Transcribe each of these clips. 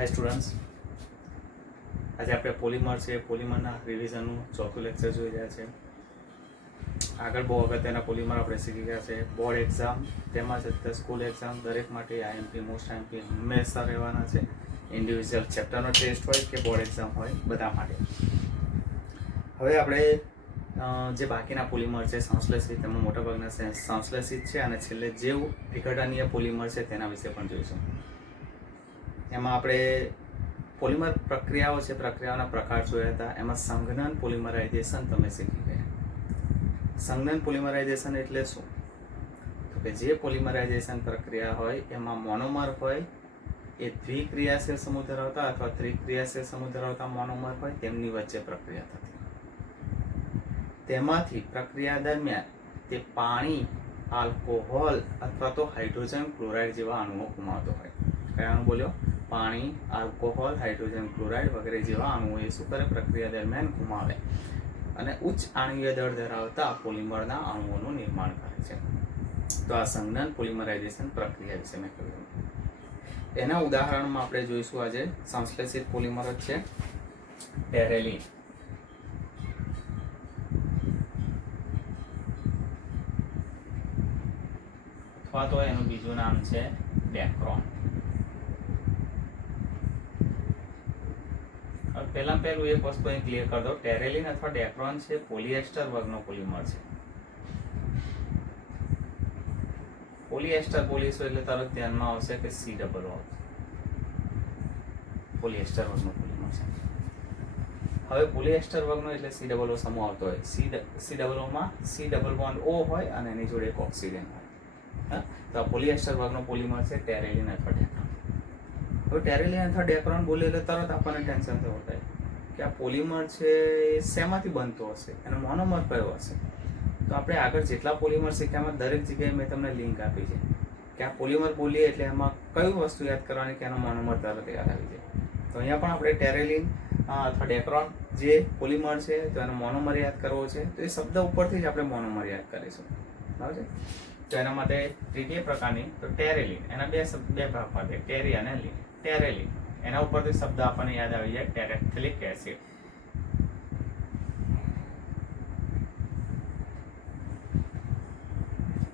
હાય students, આજે આપણે polymer છે પોલિમરના રિવિઝનનું ચોથું લેક્ચર જોઈ રહ્યા છે. આગળ બહુ અગત્યના પોલિમર આપણે શીખી ગયા છે. બોર્ડ એક્ઝામ તેમજ સ્કૂલ એક્ઝામ દરેક માટે આઈએમપી મોસ્ટ આઈએમપી હંમેશા રહેવાના છે. ઇન્ડિવિજ્યુઅલ ચેપ્ટરનો ટેસ્ટ હોય કે બોર્ડ એક્ઝામ હોય, બધા માટે. હવે આપણે જે બાકીના પોલિમર છે સંશ્લેષિત, તેમાં મોટાભાગના સંશ્લેષિત છે અને છેલ્લે જે વિઘટનીય પોલિમર છે તેના વિશે પણ જોઈશું. એમાં આપણે પોલિમર પ્રક્રિયાઓ છે, પ્રક્રિયાઓના પ્રકાર જોયા હતા. એમાં સંઘનન પોલિમરાઇઝેશન તમે શીખી ગયા. સંઘનન પોલિમરાઇઝેશન એટલે શું? તો કે જે પોલિમરાઇઝેશન પ્રક્રિયા હોય એમાં મોનોમર હોય એ દ્વિક્રિયાશીલ સમૂહ ધરાવતા અથવા ત્રિક્રિયાશીલ સમૂહ ધરાવતા મોનોમર હોય, તેમની વચ્ચે પ્રક્રિયા થતી. તેમાંથી પ્રક્રિયા દરમિયાન તે પાણી, આલ્કોહોલ અથવા તો હાઇડ્રોજન ક્લોરાઇડ જેવા અણુઓ ગુમાવતો હોય. કયા અણુ બોલ્યો? પાણી, આલ્કોહોલ, હાઇડ્રોજન ક્લોરાઇડ વગેરે જેવા અણુઓ એ શું કરે? પ્રક્રિયા દરમિયાન ગુમાવે અને ઉચ્ચ આણ્વીય દળ ધરાવતા પોલિમરના અણુઓનું નિર્માણ કરે છે. તો આ સંઘનન પોલિમરાઇઝેશન પ્રક્રિયા વિશે મેં કહ્યું. એના ઉદાહરણમાં આપણે જોઈશું આજે સંશ્લેષિત પોલિમર જ છે ટેરેલિન. અથવા તો એનું બીજું નામ છે ડેક્રોન. પહેલું એક વસ્તુ અહીં ક્લિયર કરી દો. ટેરેલિન અથવા ડેક્રોન છે પોલિએસ્ટર વર્ગનો પોલિમર છે. પોલિએસ્ટર બોલીશું એટલે તરત ધ્યાનમાં આવશે કે સી ડબલ O પોલિએસ્ટર વર્ગનો પોલિમર છે. હવે પોલિએસ્ટર વર્ગનો એટલે સી ડબલ O સમૂહ આવતો હોય. સી ડબલ ઓમાં સી ડબલ બોન્ડ O હોય અને એની જોડે એક ઓક્સિજન હોય. તો આ પોલિએસ્ટર વર્ગનો પોલિમર છે ટેરેલિન અથવા ડેક્રોન. હવે ટેરેલિન અથવા ડેક્રોન બોલે એટલે તરત આપણને ટેન્શન થવું થાય કે આ પોલિમર છે એ શેમાંથી બનતો હશે, એનો મોનોમર કયો હશે. તો આપણે આગળ જેટલા પોલિમર શીખ્યામાં દરેક જગ્યાએ મેં તમને લિંક આપી છે કે આ પોલિમર બોલીએ એટલે એમાં કઈ વસ્તુ યાદ કરવાની કે એનો મોનોમર તરત યાદ આવી જાય. તો અહીંયા પણ આપણે ટેરેલિન અથવા ડેક્રોન જે પોલિમર છે તો એનો મોનોમર યાદ કરવો છે. તો એ શબ્દ ઉપરથી જ આપણે મોનોમર યાદ કરીશું. બરાબર છે? તો એના માટે તૃતીય પ્રકારની તો ટેરેલિન, એના બે ભાગ પાડે, ટેરી અને લિન. ટેરેલિન એના ઉપરથી શબ્દ આપણને યાદ આવી જાય ટેરેફથેલિક એસિડ.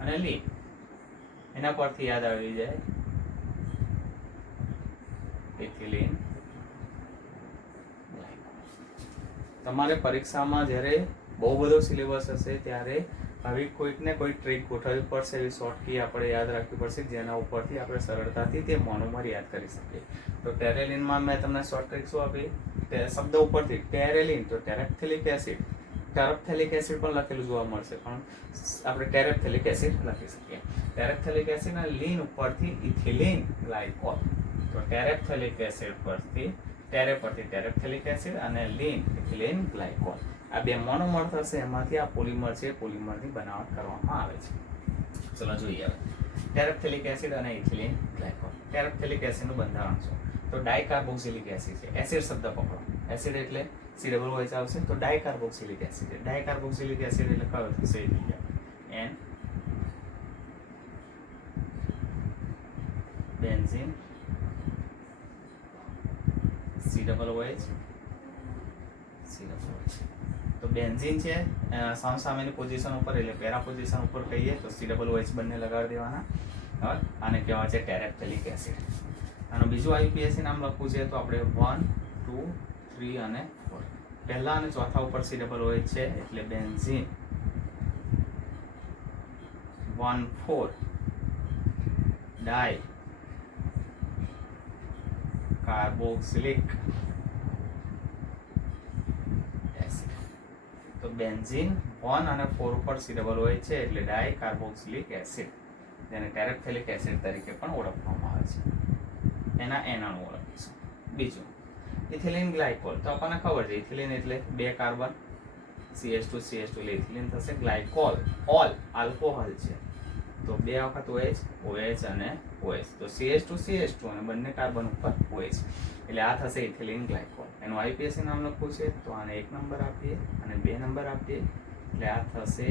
અને લિન એના પરથી યાદ આવી જાય ઇથિલિન. તમારે પરીક્ષામાં જ્યારે બહુ બધો સિલેબસ હશે ત્યારે આવી કોઈક ને કોઈ ટ્રીક ગોઠવવી પડશે. એવી શોર્ટ કી આપણે યાદ રાખવી પડશે જેના ઉપરથી આપણે સરળતાથી તે મોનોમર યાદ કરી શકીએ. તો ટેરેલિનમાં મેં તમને શોર્ટ ટ્રીક શું આપી? શબ્દ ઉપરથી ટેરેલિન તો ટેરેફથેલિક એસિડ, ટેરેફથેલિક એસિડ પણ લખેલું જોવા મળશે પણ આપણે ટેરેફથેલિક એસિડ લખી શકીએ. ટેરેફથેલિક એસિડ અને લીન ઉપરથી ઇથિલિન ગ્લાયકોલ. તો ટેરેફથેલિક એસિડ પરથી ટેરેફથેલિક એસિડ અને લીન ઇથિલિન ગ્લાયકોલ. આ બે મોનોમર થશે, એમાંથી આ પોલિમર છે પોલિમરની બનાવટ કરવામાં આવે છે. ચલો જોઈએ હવે ટેરેફથેલિક એસિડ અને ઇથિલિન ગ્લાયકોલ. ટેરેફથેલિક એસિડનું બંધારણ શું? તો ડાયકાર્બોક્સિલિક એસિડ છે. એસિડ શબ્દ પકડો. એસિડ એટલે સી ડબલ O આવશે. તો ડાયકાર્બોક્સિલિક એસિડ છે. ડાયકાર્બોક્સિલિક એસિડ એટલે કયો થશે? N benzene C double OH C double OH. તો બેન્ઝીન છે સામસામેની પોઝિશન ઉપર એટલે પેરા પોઝિશન ઉપર કહીએ તો સી ડબલ OH બંને લગાડી દેવાના. બરાબર? આને કહેવાય છે ટેરેફથેલિક એસિડ. આનું બીજું IUPAC નામ લખવું છે તો આપણે 1, 2, 3 અને 4. પહેલા અને ચોથા ઉપર સી ડબલ OH છે એટલે બેન્ઝીન 1,4 ડાય કાર્બોક્સિલિક એસિડ. તો બેન્ઝીન 1 અને 4 ઉપર સી ડબલ OH છે એટલે ડાય કાર્બોક્સિલિક એસિડ, જેને ટેરેફથેલિક એસિડ તરીકે પણ ઓળખવામાં આવે છે. એના એન અણુ ઓળખીશું. બીજું ઇથિલિન ગ્લાયકોલ. તો આપણને ખબર છે ઇથિલિન એટલે 2 કાર્બન CH2 એટલે ઇથિલિન થશે. ગ્લાયકોલ ઓલ આલ્કોહોલ છે તો 2 વખત OH અને OH. તો CH2 અને બંને કાર્બન ઉપર OH એટલે આ થશે ઇથિલિન ગ્લાયકોલ. એનું IUPAC નામ લખવું છે તો આને 1 નંબર આપીએ અને 2 નંબર આપીએ એટલે આ થશે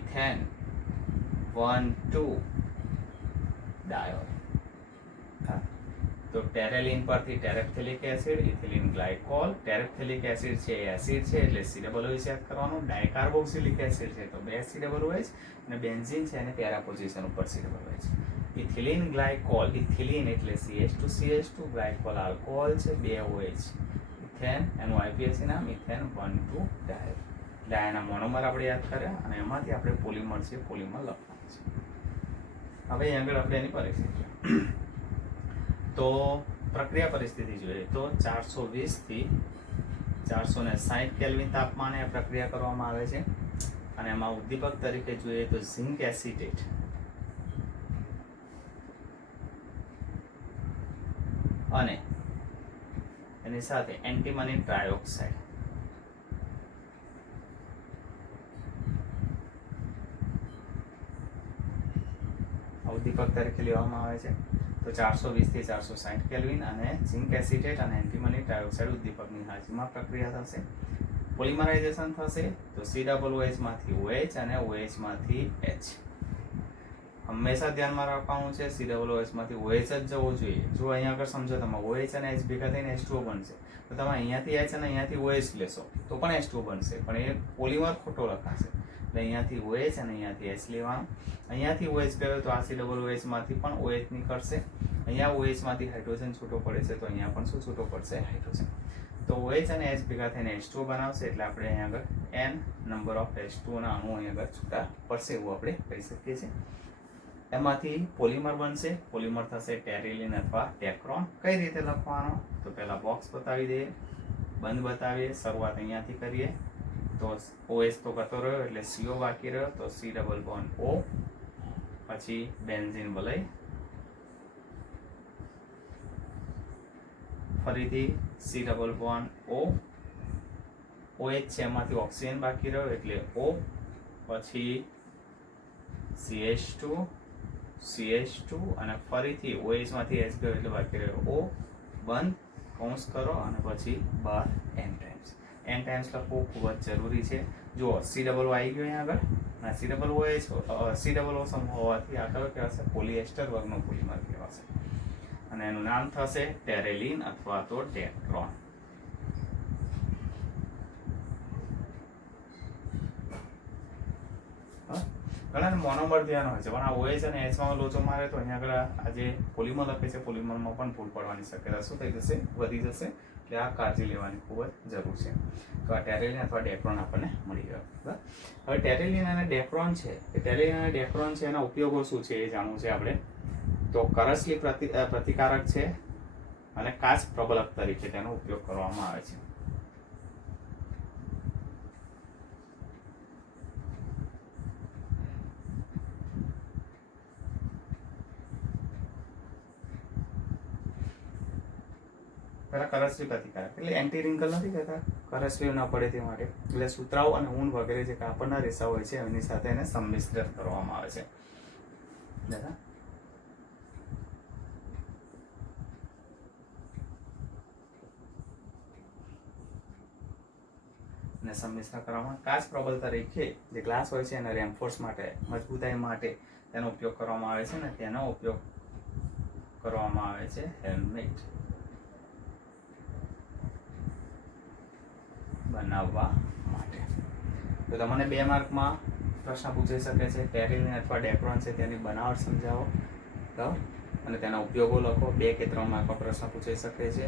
ઇથેન 1,2 ડાયોલ. તો ટેરેલિન પરથી ટેરેપ્થેલિક એસિડ, ઇથિલિન ગ્લાયકોલ. ટેરેપ્થેલિક એસિડ છે એ એસિડ છે એટલે COOH યાદ કરવાનું. ડાયકાર્બોક્સિલિક એસિડ છે તો 2 COOH, અને બેન્ઝીન છે એને પેરા પોઝિશન ઉપર COOH. ઇથિલિન ગ્લાયકોલ, ઇથિલિન એટલે CH2CH2, ગ્લાયકોલ આલ્કોહોલ છે 2 OH. ઇથેન એનું IUPAC નામ ઇથેન 1,2 ડાય. એટલે આના મોનોમર આપણે યાદ કર્યા અને એમાંથી આપણે પોલિમર છે પોલિમર લખવાનું છે. હવે અહીં આગળ આપણે એની પરિસ્થિતિ તો પ્રક્રિયા પરિસ્થિતિ જોઈએ તો 420 થી 460 કેલ્વિન તાપમાને આ પ્રક્રિયા કરવામાં આવે છે અને એમાં ઉદ્દીપક તરીકે જોઈએ તો ઝિંક એસિટેટ અને એની સાથે એન્ટીમની ટ્રાયોક્સાઇડ ઉદ્દીપક તરીકે લેવામાં આવે છે. તો 420 થી 460 કેલ્વિન અને ઝિંક એસિટેટ અને એન્ટીમની ટ્રાયોક્સાઇડ ઉદ્દીપકની હાજરીમાં પ્રક્રિયા થશે. પોલિમરાઇઝેશન થશે તો COOH માંથી OH અને OH માંથી H. હંમેશા ધ્યાનમાં રાખવાનું છે COOH માંથી OH જ જવો જોઈએ. જો અહીંયા આગળ સમજો તમે OH અને H ભેગા થઈને H2O બનશે તો તમે અહીંયાથી H અને અહીંયાથી OH લેશો તો પણ H2O બનશે, પણ એ પોલિમર ખોટો લખાશે. એટલે અહીંયાથી OH અને અહીંયાથી H લેવાનું. અહીંયાથી OH ગયો તો આ COOH માંથી પણ OH નીકળશે. અહીંયા OH માંથી હાઇડ્રોજન છૂટો પડે છે તો અહીંયા પણ શું છૂટો પડશે? હાઇડ્રોજન. તો OH અને H ભેગા થઈને H2O બનાવશે એટલે આપણે અહીંયા આગળ N નંબર ઓફ H2O ના અણુ અહીંયા આગળ છૂટા પડશે એવું આપણે કહી શકીએ છીએ. એમાંથી પોલિમર બનશે. પોલિમર થશે ટેરેલિન અથવા ટેક્રોન. કઈ રીતે લખવાનો? તો પહેલા બોક્સ બતાવી દઈએ, બંધ બતાવીએ. શરૂઆત અહીંયાથી કરીએ તો OH તો કરતો રહ્યો એટલે CO બાકી રહ્યો તો C ડબલ બોન્ડ O, પછી બેન્ઝીન વલય, ફરીથી C double bond O, OH છે એમાંથી ઓક્સિજન બાકી રહ્યો એટલે O, પછી CH2 અને ફરીથી OH માંથી H ગયો એટલે બાકી રહ્યો O, બંધ કૌંસ કરો અને પછી બાર N ટાઈમ્સ. N ટાઈમ્સ લખવું ખૂબ જ જરૂરી છે. જુઓ COO આવી ગયો અહીંયા આગળ અને COO સમૂહ હોવાથી આ કયો કહેવાશે? પોલિએસ્ટર વર્ગનો પોલિમર કહેવાશે અને એનું નામ થશે ટેરેલિન અથવા તો ટેક્રોન. ઘણા મોનોમર ધ્યાન હોય છે પણ આ OH અને H માં લોચો મારે તો અહીંયા આગળ આ જે પોલિમર લખે છે પોલિમરમાં પણ ભૂલ પડવાની શક્યતા શું થઈ જશે? વધી જશે. એટલે આ કાળજી લેવાની ખૂબ જ જરૂર છે. તો આ ટેરેલિન અથવા ડેક્રોન આપણને મળી ગયો. હવે ટેરેલિન અને ડેક્રોન છે એ ટેરેલિન અને ડેક્રોન છે એના ઉપયોગો શું છે એ જાણવું છે આપણે. તો કરસલી પ્રતિકારક છે અને કાચ પ્રબલક તરીકે તેનો ઉપયોગ કરવામાં આવે છે. પેલા કરસલી પ્રતિકારક એટલે એન્ટી રિંકલ નથી કહેતા, કરસલી ન પડે તે માટે. એટલે સુતરાઉ અને ઊન વગેરે જે કાપડના રેસા હોય છે એની સાથે એને સંમિશ્રિત કરવામાં આવે છે. અને સંમિશ્ર કરવામાં કાચ પ્રબલ તરીકે જે ગ્લાસ હોય છે એના રેન્ફોર્સ માટે, મજબૂતાઈ માટે તેનો ઉપયોગ કરવામાં આવે છે ને તેનો ઉપયોગ કરવામાં આવે છે હેલ્મેટ બનાવવા માટે. તો તમને 2 માર્કમાં પ્રશ્ન પૂછાઈ શકે છે. ટેરેલિન અથવા ડેક્રોન છે તેની બનાવટ સમજાવો અને તેના ઉપયોગો લખો. 2 કે 3 માર્કમાં પ્રશ્ન પૂછાઈ શકે છે.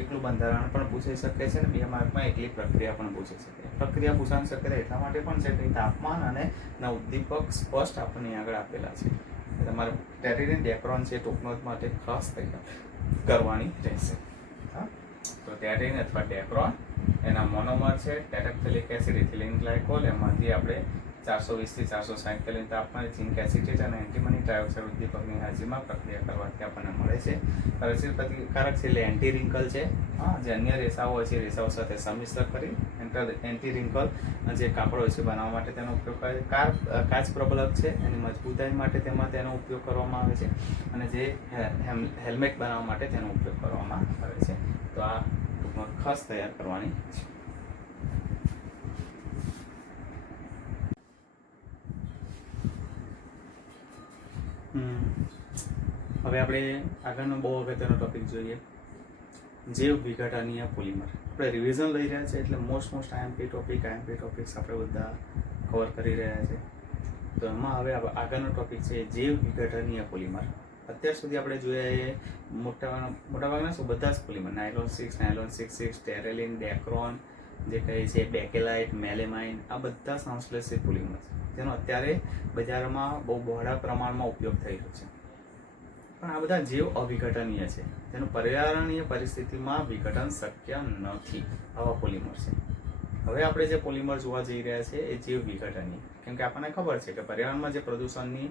એકલું બંધારણ પણ પૂછાઈ શકે છે અને 2 માર્કમાં એકલી પ્રક્રિયા પણ પૂછાઈ શકે. પ્રક્રિયા પૂછાવાની શક્યતા એટલા માટે પણ છે કે તાપમાન અને ના ઉદ્દીપક સ્પષ્ટ આપણને આગળ આપેલા છે. તમારે ટેરેલિન ડેક્રોન છે ટોકનોટ માટે ખાસ તૈયાર કરવાની રહેશે. તો ટેરેલિન અથવા ડેક્રોન એના મોનોમર છે ટેરેપ્થેલિક એસિડ, ઇથિલિન ગ્લાયકોલ. એમાંથી આપણે 420 થી 460 કેલ્વિન તાપમાને ઝિંક એસિટેટ અને એન્ટીમની ટ્રાયોક્સાઇડ ઉદ્દીપકની હાજરીમાં પ્રક્રિયા કરવાથી આપણને મળે છે. કરસલી પ્રતિકારક છે એટલે એન્ટી રિંકલ છે. જે અન્ય રેસાઓ હોય છે રેસાઓ સાથે સંમિશ્ર કરી એન્ટી રિંકલ જે કાપડ હોય છે બનાવવા માટે તેનો ઉપયોગ કરે છે. કાચ પ્રબલક છે એની મજબૂતાઈ માટે તેમાં તેનો ઉપયોગ કરવામાં આવે છે અને જે હેલ્મેટ બનાવવા માટે તેનો ઉપયોગ કરવામાં આવે છે. તો આ ટૂંકમાં ખાસ તૈયાર કરવાની છે. હવે આપણે આગળનો બહુ અગત્યનો ટોપિક જોઈએ, જૈવ વિઘટનીય પોલિમર. આપણે રિવિઝન લઈ રહ્યા છે એટલે મોસ્ટ આઈએમપી ટોપિક્સ આપણે બધા કવર કરી રહ્યા છે. તો એમાં હવે આગળનો ટોપિક છે જૈવ વિઘટનીય પોલિમર. અત્યાર સુધી આપણે જોયા એ મોટાભાગના શું બધા જ પોલિમર, નાયલોન 6, સ્ટેરેલિન, ડેક્રોન, જે કહે છે બેકેલાઇટ, મેલેમાઇન, આ બધા સંશ્લેષિત પોલિમર છે જેનો અત્યારે બજારમાં બહુ બહોળા પ્રમાણમાં ઉપયોગ થઈ રહ્યો છે. પણ આ બધા જૈવ અવિઘટનીય છે, તેનું પર્યાવરણીય પરિસ્થિતિમાં વિઘટન શક્ય નથી, આવા પોલિમર છે. હવે આપણે જે પોલિમર જોવા જઈ રહ્યા છે એ જૈવ વિઘટનીય, કેમ કે આપણને ખબર છે કે પર્યાવરણમાં જે પ્રદૂષણની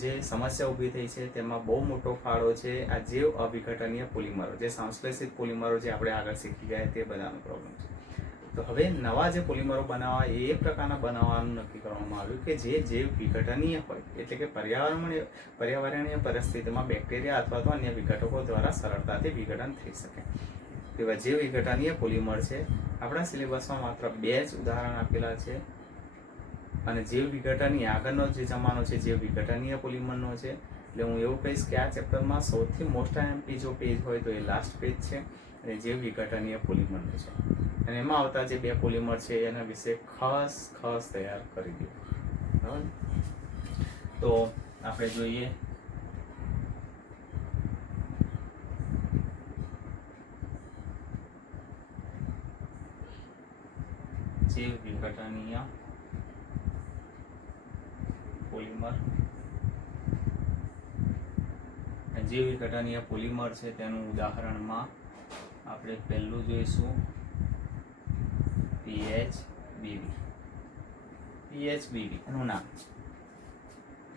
જે સમસ્યા ઊભી થઈ છે તેમાં બહુ મોટો ફાળો છે આ જૈવ અવિઘટનીય પોલિમરો, જે સંશ્લેષિત પોલિમરો જે આપણે આગળ શીખી ગયા તે બધાનો પ્રોબ્લેમ છે. તો હવે નવા જે પોલિમરો બનાવવા એ પ્રકારના બનાવવાનું નક્કી કરવામાં આવ્યું કે જે જૈવ વિઘટનીય હોય, એટલે કે પર્યાવરણીય પરિસ્થિતિમાં બેક્ટેરિયા અથવા તો અન્ય વિઘટકો દ્વારા સરળતાથી વિઘટન થઈ શકે તેવા જૈવ વિઘટનીય પોલિમર છે. આપણા સિલેબસમાં માત્ર 2 જ ઉદાહરણ આપેલા છે, અને જૈવ વિઘટનીય આગળનો જે જમાનો છે જૈવ વિઘટનીય પોલિમરનો છે. એટલે હું એવું કહીશ કે આ ચેપ્ટરમાં સૌથી મોસ્ટ આઈએમપી જો પેજ હોય તો એ લાસ્ટ પેજ છે, અને જૈવ વિઘટનીય પોલિમરનો છે. અને એમાં આવતા જે 2 પોલિમર છે એના વિશે ખાસ તૈયાર કરી દો. બરાબર, તો આપણે જોઈએ જૈવ વિઘટનીય પોલિમર. જૈવ વિઘટનીય પોલિમર છે તેનું ઉદાહરણમાં આપણે પહેલું જોઈશું PHBV. એનું નામ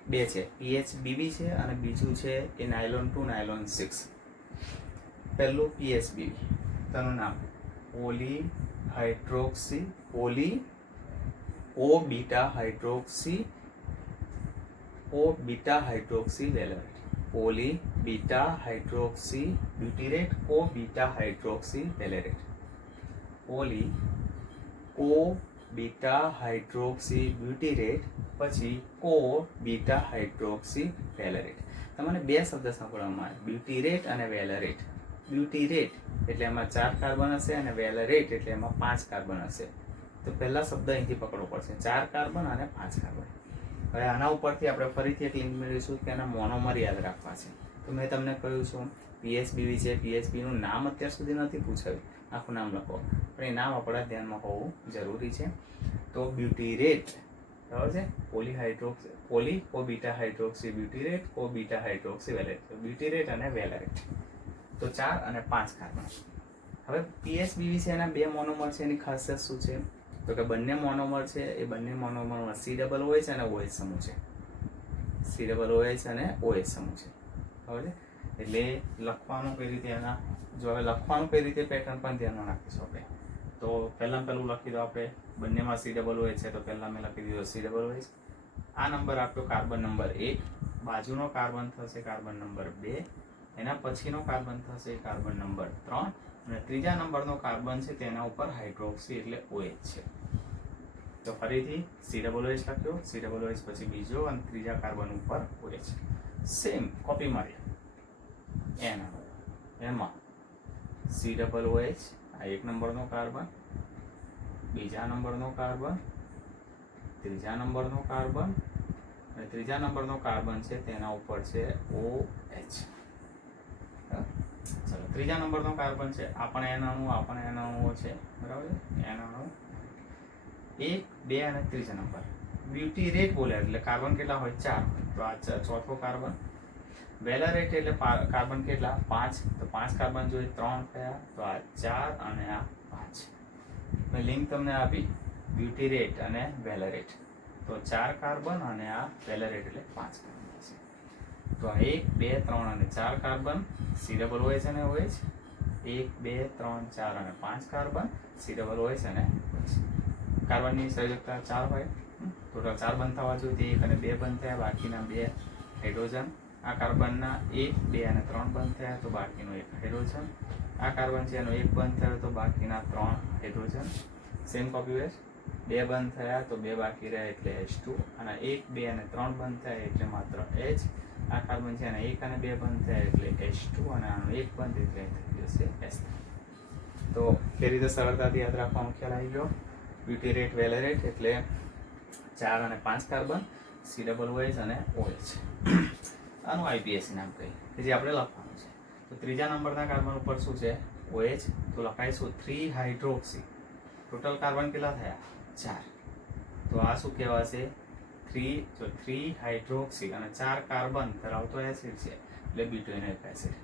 2 છે, PHBV છે અને બીજું છે એ નાયલોન 2, નાયલોન 6. પહેલું PHBV, તેનું નામ O beta hydroxy valerate. O beta hydroxy butyrate, O beta hydroxy valerate. O beta hydroxy butyrate, પછી O-બીટા હાઇડ્રોક્સી વેલેરેટ. તમને 2 શબ્દ સાંભળવામાં આવે, બ્યુટીરેટ અને વેલેરેટ. બ્યુટીરેટ એટલે એમાં 4 કાર્બન હશે અને વેલેરેટ એટલે એમાં 5 કાર્બન હશે. તો પહેલા શબ્દ અહીંથી પકડવો પડશે, 4 કાર્બન અને 5 કાર્બન. હવે આના ઉપરથી આપણે ફરીથી એક લિંક મેળવીશું કે એના મોનોમર યાદ રાખવા છે. તો મેં તમને કહ્યું છું PHBV છે, PHBનું નામ અત્યાર સુધી નથી પૂછાયું, આખું નામ લખો, પણ એ નામ આપણા ધ્યાનમાં હોવું જરૂરી છે. તો બ્યુટીરેટ બરાબર છે, O-બીટા હાઇડ્રોક્સી બ્યુટીરેટ, O-બીટા હાઇડ્રોક્સી વેલેરેટ. બ્યુટીરેટ અને વેલેરેટ તો 4 અને 5 કાર્બન. હવે PHBV છે એના 2 મોનોમર છે, એની ખાસિયત શું છે તો કે બંને મોનોમર છે એ બંને મોનોમરમાં COOH અને OH સમૂહ છે, COOH અને OH સમૂહ છે. બરાબર છે, એટલે લખવાનું કઈ રીતે એના જો હવે લખવાનું કઈ રીતે પેટર્ન પણ ધ્યાનમાં રાખીશું આપણે. તો પહેલું લખી દો આપણે, બંનેમાં COOH છે તો પહેલા મેં લખી દીધો COOH. આ નંબર આપ્યો કાર્બન નંબર 1, બાજુનો કાર્બન થશે કાર્બન નંબર 2, એના પછીનો કાર્બન થશે કાર્બન નંબર 3, અને ત્રીજા નંબરનો કાર્બન છે તેના ઉપર હાઇડ્રોક્સી એટલે OH છે. તો ફરીથી COOH લખ્યો, COOH પછી બીજો અને ત્રીજા કાર્બન ઉપર OH. સેમ કોપી મારી એમાં COOH આ 1 નંબરનો કાર્બન, બીજા નંબરનો કાર્બન, ત્રીજા નંબરનો કાર્બન, અને ત્રીજા નંબરનો કાર્બન છે તેના ઉપર છે OH. ચલો, ત્રીજા નંબરનો કાર્બન છે આપણે એના અણુઓ છે, બરાબર છે, એના અણુ 1, 2 અને ત્રીજા નંબર. બ્યુટીરેટ બોલે એટલે કાર્બન કેટલા હોય 4, તો આ ચોથો કાર્બન. વેલેરેટ એટલે કાર્બન કેટલા 5, તો 5 કાર્બન જોઈએ 3 થયા, તો આ 4 અને આ 5. મેં લિંક તમને આપી બ્યુટીરેટ અને વેલેરેટ, તો 4 કાર્બન અને આ વેલેરેટ એટલે 5 કાર્બન છે. તો આ 1, 2, 3 અને 4 કાર્બન, COOH અને OH. 1, 2, 3, 4 અને 5 કાર્બન, COOH અને OH. કાર્બનની સંયોજકતા 4 હોય, ટોટલ 4 બનતા હોવા જોઈએ, 1 અને 2 બંધ થયા, બાકીના 2 હાઇડ્રોજન. આ કાર્બનના 1, 2 અને 3 બંધ થયા તો બાકીનો 1 હાઇડ્રોજન. આ કાર્બન છે એનો 1 બંધ થયો તો બાકીના 3 હાઇડ્રોજન. સેમ કોપી વેસ્ટ, 2 બંધ થયા તો 2 બાકી રહ્યા એટલે H2, અને 1, 2 અને 3 બંધ થયા એટલે માત્ર H, આ કાર્બન છે અને 1 અને 2 બંધ થાય એટલે H2 અને આનો 1 બંધ એટલે થઈ જશે S3. તો એ રીતે સરળતાથી યાદ રાખવાનો ખ્યાલ આવી ગયો. બ્યુટેરેટ વેલેરેટ એટલે 4 અને 5 કાર્બન, COOH અને OH. આનું IPAC નામ કહીએ કે જે આપણે લખવાનું છે. તો ત્રીજા નંબરના કાર્બન ઉપર શું છે? OH. તો લખાઈશું 3 હાઇડ્રોક્સી. ટોટલ કાર્બન કેટલા થયા? 4. તો આ શું કહેવાશે? 3 હાઇડ્રોક્સી અને 4 કાર્બન ધરાવતો એસિડ છે એટલે બ્યુટેનોઇક એસિડ.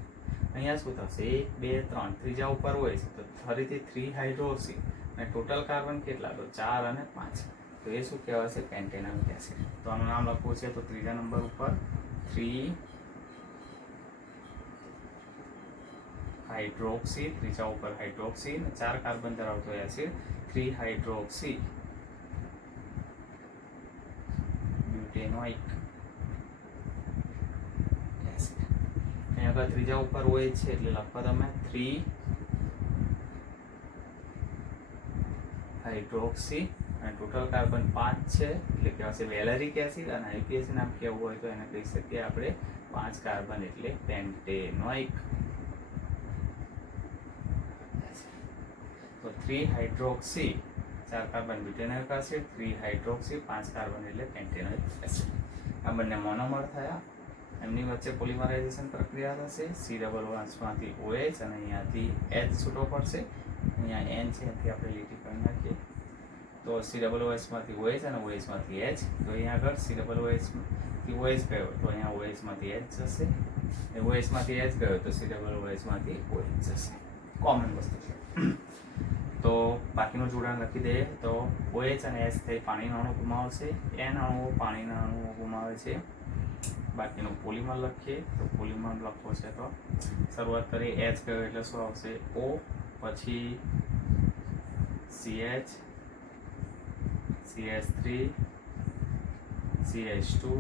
અહીંયા શું થશે? 1 2 3 ત્રીજા ઉપર હોય છે તો ફરીથી 3 હાઇડ્રોક્સી અને ટોટલ કાર્બન કેટલા? તો 4 અને 5. તો એ શું કહેવાશે? પેન્ટેનોઇક એસિડ. તો આનું નામ લખવું છે તો ત્રીજા નંબર ઉપર 3 હાઇડ્રોક્સી, ત્રીજા ઉપર હાઇડ્રોક્સી અને 4 કાર્બન ધરાવતો એસિડ 3 હાઇડ્રોક્સી બ્યુટેનોઇક એસિડ. અહીંયા આગળ ત્રીજા ઉપર OH છે એટલે લખવા તમે 3 હાઇડ્રોક્સી અને ટોટલ કાર્બન 5 છે એટલે કહેવાશે વેલેરિક એસિડ. અને IPAC નામ કેવું હોય તો એને કહી શકીએ આપણે 5 કાર્બન એટલે પેન્ટેનોઇક. તો 3 hydroxy 4 carbon બ્યુટેનોઇક acid, 3 hydroxy 5 carbon એટલે પેન્ટેનોઇક એસિડ. આ બંને મોનોમર થયા. એમની વચ્ચે પોલિમરાઇઝેશન પ્રક્રિયા થશે. COOH માંથી OH અને અહીંયાથી H છૂટો પડશે. અહીંયા N છે એનાથી આપણે લીટી કરી નાખીએ. તો COOH માંથી OH અને OH માંથી H. તો અહીંયા આગળ COOH થી OH ગયો તો અહીંયા OH માંથી H જશે. OH માંથી H ગયો તો COOH માંથી OH જશે. કોમન વસ્તુ છે. તો બાકીનું જોડાણ લખી દઈએ તો OH અને H થઈ પાણીના અણુ ગુમાવશે. N અણુઓ પાણીના અણુઓ ગુમાવે છે. બાકીનું પોલિમર લખીએ તો પોલિમર લખવો છે તો શરૂઆત કરી H ગયો એટલે શું આવશે? O, પછી CH, CH3, CH2,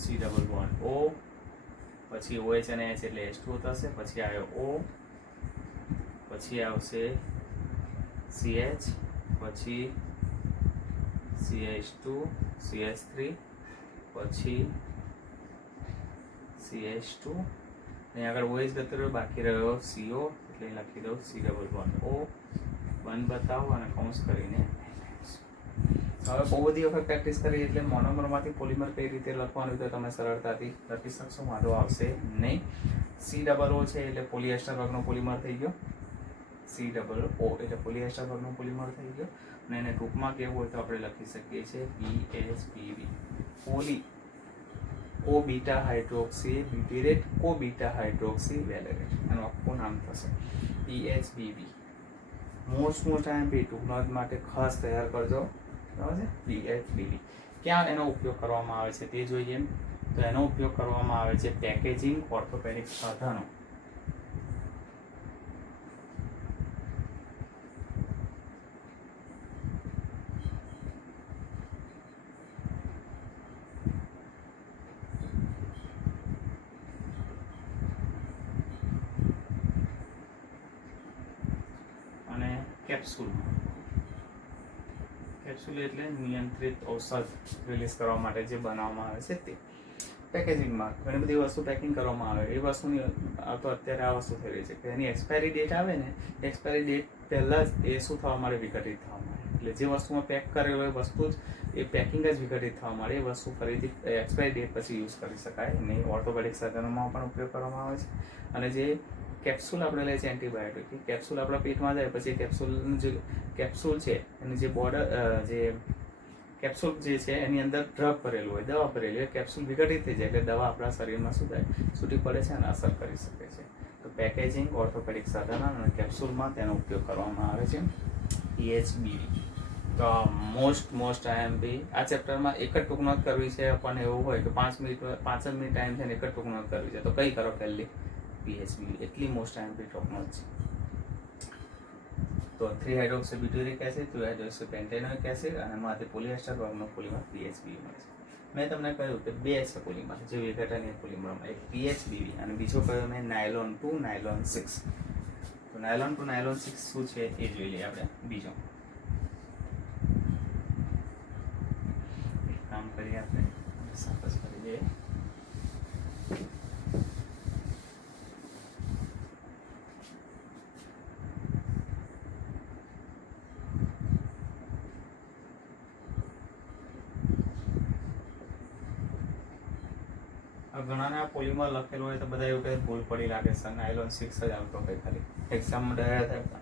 C double bond O, પછી OH અને H એટલે H2 થશે. પછી આવ્યો O, પછી આવશે CH, પછી CH2, CH3, પછી CH2 અને આગળ OH જતો રહ્યો, બાકી રહ્યો CO એટલે લખી દઉં C ડબલ બોન્ડ O, બંધ બતાવો અને કૌંસ કરીને. હવે બહુ બધી વખત પ્રેક્ટિસ કરી એટલે મોનોમરમાંથી પોલિમર કઈ રીતે લખવાનું તો તમે સરળતાથી લખી શકશો, વાંધો આવશે નહીં. COO છે એટલે પોલિએસ્ટર વર્ગનો પોલિમર થઈ ગયો. COO એટલે પોલિએસ્ટર વર્ગનો પોલિમર થઈ ગયો. અને એને ટૂંકમાં કેવું હોય તો આપણે લખી શકીએ છીએ PHBV, પોલી કો બીટા હાઇડ્રોક્સી બ્યુટેરેટ કો બીટા હાઇડ્રોક્સી વેલેરેટ. એનું આખું નામ થશે PHBV. મોસ્ટ IMP ટૂંકનોંધ માટે ખાસ તૈયાર કરજો. બરાબર છે? PHBV. ક્યાં એનો ઉપયોગ કરવામાં આવે છે તે જોઈએ. તો એનો ઉપયોગ કરવામાં આવે છે પેકેજિંગ ઓર્થોપેડિક સાધનો. કેપ્સ્યુલ એટલે નિયંત્રિત ઔષધ રિલીઝ કરવા માટે જે બનાવવામાં આવે છે તે. પેકેજિંગમાં ઘણી બધી વસ્તુ પેકિંગ કરવામાં આવે. એ વસ્તુની તો અત્યારે આ વસ્તુ થઈ રહી છે કે એની એક્સપાયરી ડેટ આવે ને, એક્સપાયરી ડેટ પહેલાં જ એ શું થવા માંડે? વિઘટિત થવા માંડે. એટલે જે વસ્તુમાં પેક કરેલો હોય વસ્તુ જ એ પેકિંગ જ વિઘટિત થવા માંડે. એ વસ્તુ ફરીથી એક્સપાયરી ડેટ પછી યુઝ કરી શકાય નહીં. ઓર્થોપેડિક સાધનોમાં પણ ઉપયોગ કરવામાં આવે છે. અને જે કેપ્સ્યુલ આપણે લઈએ છીએ એન્ટીબાયોટિક, કેપ્સ્યુલ આપણા પેટમાં જાય પછી કેપ્સ્યુલનું જે કેપ્સ્યુલ છે એની જે બોર્ડર જે કેપ્સ્યુલ જે છે એની અંદર ડ્રગ ભરેલું હોય, દવા ભરેલી હોય, કેપ્સ્યુલ વિઘટિત થઈ જાય એટલે દવા આપણા શરીરમાં શું થાય? છૂટી પડે છે અને અસર કરી શકે છે. તો પેકેજિંગ ઓર્થોપેડિક સાધન અને કેપ્સ્યુલમાં તેનો ઉપયોગ કરવામાં આવે છે PHBV. તો મોસ્ટ IMP આ ચેપ્ટરમાં એક જ ટૂંકનોંધ કરવી છે. પણ એવું હોય કે 5 જ મિનિટ ટાઈમ છે ને એક જ ટૂંકનોંધ કરવી છે તો કઈ કરો? પહેલી PHBV. એટલી મોસ્ટ IMP ટૂંકનોંધ છે. તો 3 hydroxy butyric acid, 2 hydroxy pentanoic acid અને એમાંથી પોલિએસ્ટર વર્ગનો પોલિમર PHBV મળે છે. મેં તમને કહ્યું કે 2 છે પોલિમર જે વિઘટનીય પોલિમરમાં, એક PHBV અને બીજો કયો મેં નાયલોન 2 નાયલોન 6. તો નાયલોન 2 નાયલોન 6 શું છે એ જોઈ લઈએ આપણે. બીજો એક કામ કરીએ આપણે, સાપસ કરી દઈએ. ઘણાને આ પોલીમર લખેલું હોય તો બધા એવું કહે ભૂલ પડી લાગે સર નાયલોન 6 જ આવતો હોય ખાલી એક્ઝામમાં ડાયરેક્ટ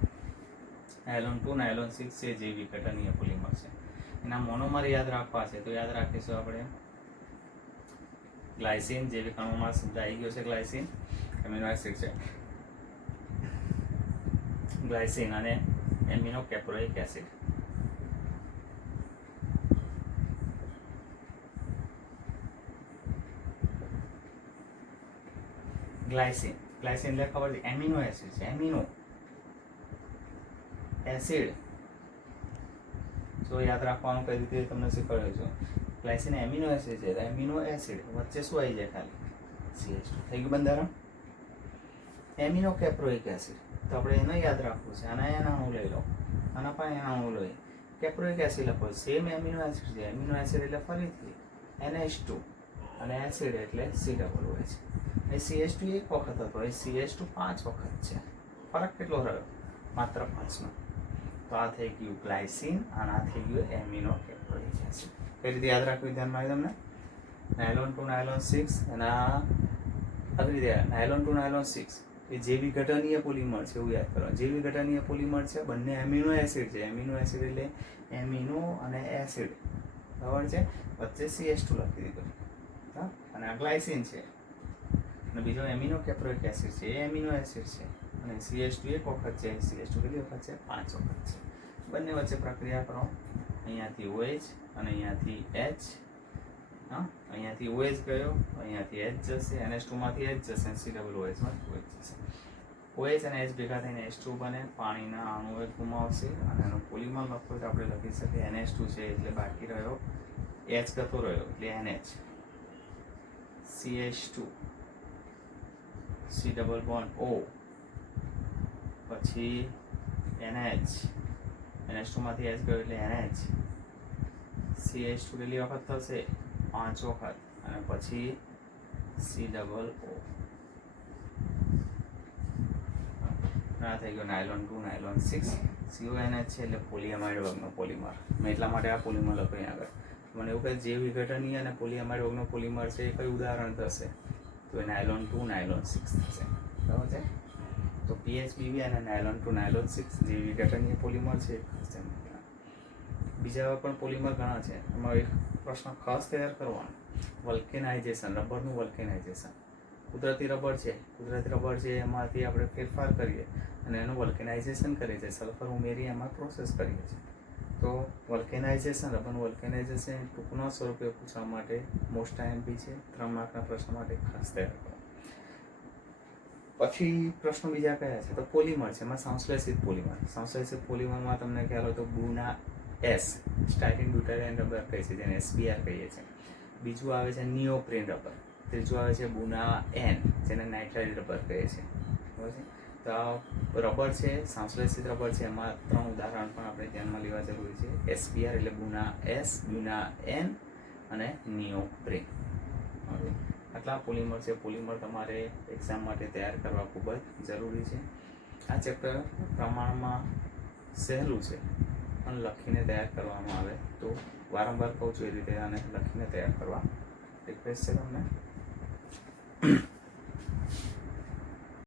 નાયલોન 2 નાયલોન 6 છે જે વિઘટનીય પોલીમર છે. એના મોનોમર યાદ રાખવા છે તો યાદ રાખીશું આપણે ગ્લાયસિન, જે કણોમાં શબ્દ આવી ગયો છે ગ્લાયસિન, એમિનો એસિડ છે ગ્લાયસિન અને એમિનો કેપ્રોઇક એસિડ. ગ્લાયસિન એટલે ખબર છે એમિનો એસિડ છે, એમિનો એસિડ. તો યાદ રાખવાનું કઈ રીતે તમને શીખવાડ્યું છું. ગ્લાયસિન એમિનો એસિડ છે, એમિનો એસિડ વચ્ચે શું આવી જાય ખાલી CH2 થઈ ગયું બંધારણ. એમિનો કેપ્રોઇક એસિડ તો આપણે એને યાદ રાખવું છે. આના એના અણુ લઈ લો, આના પણ એના અણુ લઈ. કેપ્રોઇક એસિડ લખો, સેમ એમિનો એસિડ છે. એમિનો એસિડ એટલે ફરીથી NH2 અને એસિડ એટલે C હોય છે. એ CH2 એક વખત હતો, એ CH2 5 વખત છે. ફરક કેટલો રહ્યો? માત્ર 5 નો. તો આ થઈ ગયું ગ્લાયસિન અને આ થઈ ગયું એમિનો કેપ્રોઇક એસિડ. કઈ રીતે યાદ રાખવું ધ્યાનમાં આવી તમને? નાયલોન 2 નાયલોન 6 એના આવી રીતે નાયલોન 2 નાયલોન 6 એ જે વિઘટનીય પોલીમર છે એવું યાદ કરો. જે વિઘટનીય પોલીમર છે બંને એમિનો એસિડ છે. એમિનો એસિડ એટલે એમિનો અને એસિડ બરાબર છે, વચ્ચે CH2 લખી દીધું. અને આ ગ્લાયસિન છે અને બીજો એમિનો કેપ્રોઇક એસિડ છે, એ એમિનો એસિડ છે અને CH2 એક વખત છે. CH2 કેટલી વખત છે? 5 વખત છે. બંને વચ્ચે પ્રક્રિયા કરો. અહીંયાથી OH અને અહીંયાથી H. હા, અહીંયાથી OH ગયો, અહીંયાથી H જશે, NH2 માંથી H જશે, COOH માંથી OH જશે. OH અને H ભેગા થઈને H2 બને, પાણીના અણુઓ ગુમાવશે અને એનો પોલીમર લખો તો આપણે લખી શકીએ NH2 છે એટલે બાકી રહ્યો H જતો રહ્યો એટલે NH, CH2, C double bond O, પછી NH, NH2 માંથી H ગયો એટલે NH, CH2 કેટલી વખત થશે? 5 વખત અને પછી C ડબલ O. આ થઈ ગયો નાયલોન 2 નાયલોન 6. CONH છે એટલે પોલીઅમાઇડ વર્ગનો પોલીમર. મેં એટલા માટે આ પોલીમર લખ્યું અહીં આગળ. મને એવું કહે જે વિઘટનીય અને પોલીઅમાઇડ વર્ગનો પોલીમર છે એ કયું ઉદાહરણ થશે? તો એ નાયલોન 2 નાયલોન 6 થશે. બરાબર છે? તો PHBV અને નાયલોન 2 નાયલોન 6 જે વિઘટનીય પોલીમર છે એ ખાસ ધ્યાન રાખવાનું. બીજા પણ પોલીમર ઘણા છે. એમાં એક પ્રશ્ન ખાસ તૈયાર કરવાનો, વલ્કેનાઇઝેશન, રબરનું વલ્કેનાઇઝેશન. કુદરતી રબર છે એમાંથી આપણે ફેરફાર કરીએ અને એનું વલ્કેનાઇઝેશન કરીએ છીએ, સલ્ફર ઉમેરી એમાં પ્રોસેસ કરીએ છીએ. તો વલ્કેનાઇઝેશન, રબરનું વલ્કેનાઇઝેશન ટૂંકના સ્વરૂપે પૂછવા માટે મોસ્ટ IMP છે. 3 માર્કના પ્રશ્ન માટે ખાસ તૈયાર કરો. પછી પ્રશ્નો બીજા કયા છે? તો પોલીમર છે, એમાં સંશ્લેષિત પોલીમર. સંશ્લેષિત પોલીમરમાં તમને ખ્યાલ હોય તો બુના S, સ્ટાયરીન બ્યુટાઇલ રબર કહે છે, જેને SBR કહીએ છીએ. બીજું આવે છે નિયોપ્રીન રબર. ત્રીજું આવે છે બુના N, જેને નાઇટ્રાઇલ રબર કહે છે. બરાબર છે? તો આ રબર છે, સંશ્લેષિત રબર છે, એમાં 3 ઉદાહરણ પણ આપણે ધ્યાનમાં લેવા જરૂરી છે. SBR એટલે બુના S, બુના N અને નિયોપ્રીન. આટલા પોલીમર છે. પોલીમર તમારે એક્ઝામ માટે તૈયાર કરવા ખૂબ જ જરૂરી છે. આ ચેપ્ટર પ્રમાણમાં સહેલું છે પણ લખીને તૈયાર કરવામાં આવે તો વારંવાર કહું છું એ રીતે આને લખીને તૈયાર કરવા રિક્વેસ્ટ છે તમને.